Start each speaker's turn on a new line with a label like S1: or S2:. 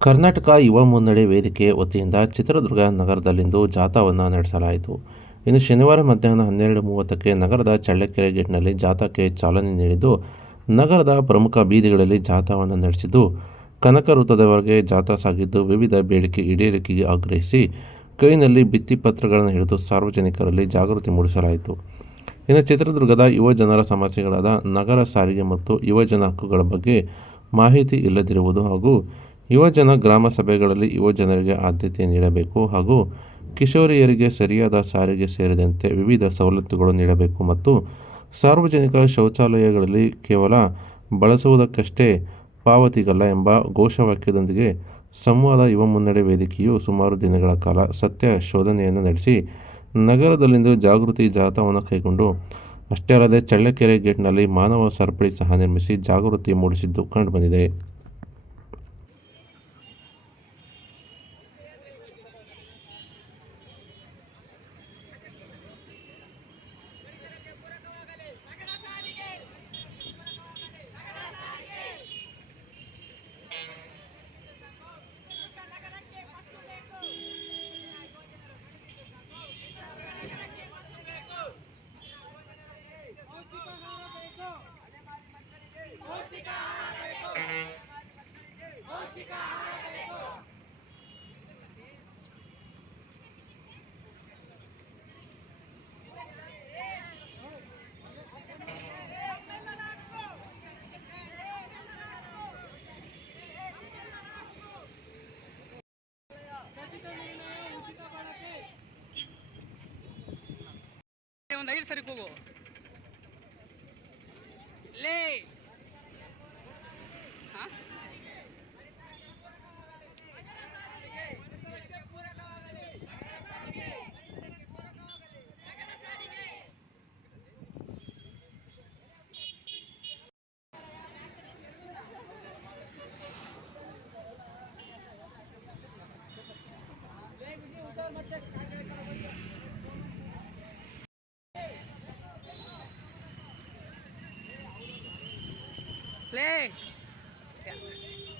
S1: ಕರ್ನಾಟಕ ಯುವ ಮುನ್ನಡೆ ವೇದಿಕೆ ವತಿಯಿಂದ ಚಿತ್ರದುರ್ಗ ನಗರದಲ್ಲಿಂದು ಜಾಥಾವನ್ನು ನಡೆಸಲಾಯಿತು. ಇನ್ನು ಶನಿವಾರ ಮಧ್ಯಾಹ್ನ ಹನ್ನೆರಡು ಮೂವತ್ತಕ್ಕೆ ನಗರದ ಚಳ್ಳಕೆರೆ ಗೇಟ್ನಲ್ಲಿ ಜಾಥಾಕ್ಕೆ ಚಾಲನೆ ನೀಡಿದ್ದು, ನಗರದ ಪ್ರಮುಖ ಬೀದಿಗಳಲ್ಲಿ ಜಾಥಾವನ್ನು ನಡೆಸಿದ್ದು, ಕನಕ ವೃತ್ತದವರೆಗೆ ಜಾಥಾ ಸಾಗಿದ್ದು ವಿವಿಧ ಬೇಡಿಕೆ ಈಡೇರಿಕೆಗೆ ಆಗ್ರಹಿಸಿ ಕೈನಲ್ಲಿ ಭಿತ್ತಿಪತ್ರಗಳನ್ನು ಹಿಡಿದು ಸಾರ್ವಜನಿಕರಲ್ಲಿ ಜಾಗೃತಿ ಮೂಡಿಸಲಾಯಿತು. ಇನ್ನು ಚಿತ್ರದುರ್ಗದ ಯುವ ಜನರ ಸಮಸ್ಯೆಗಳಾದ ನಗರ ಸಾರಿಗೆ ಮತ್ತು ಯುವಜನ ಹಕ್ಕುಗಳ ಬಗ್ಗೆ ಮಾಹಿತಿ ಇಲ್ಲದಿರುವುದು ಹಾಗೂ ಯುವಜನ ಗ್ರಾಮ ಸಭೆಗಳಲ್ಲಿ ಯುವಜನರಿಗೆ ಆದ್ಯತೆ ನೀಡಬೇಕು ಹಾಗೂ ಕಿಶೋರಿಯರಿಗೆ ಸರಿಯಾದ ಸಾರಿಗೆ ಸೇರಿದಂತೆ ವಿವಿಧ ಸವಲತ್ತುಗಳು ನೀಡಬೇಕು ಮತ್ತು ಸಾರ್ವಜನಿಕ ಶೌಚಾಲಯಗಳಲ್ಲಿ ಕೇವಲ ಬಳಸುವುದಕ್ಕಷ್ಟೇ ಪಾವತಿಗಲ್ಲ ಎಂಬ ಘೋಷವಾಕ್ಯದೊಂದಿಗೆ ಸಂವಾದ ಯುವ ಮುನ್ನಡೆ ವೇದಿಕೆಯು ಸುಮಾರು ದಿನಗಳ ಕಾಲ ಸತ್ಯ ಶೋಧನೆಯನ್ನು ನಡೆಸಿ ನಗರದಲ್ಲಿಂದು ಜಾಗೃತಿ ಜಾಥಾವನ್ನು ಕೈಗೊಂಡು, ಅಷ್ಟೇ ಅಲ್ಲದೆ ಚಳ್ಳಕೆರೆ ಗೇಟ್ನಲ್ಲಿ ಮಾನವ ಸರಪಳಿ ಸಹ ನಿರ್ಮಿಸಿ ಜಾಗೃತಿ ಮೂಡಿಸಿದ್ದು ಕಂಡುಬಂದಿದೆ.
S2: ಒಂದು ಐದು ಸರಿ ಕೂಗು. ಲೇ. Lê. Yeah.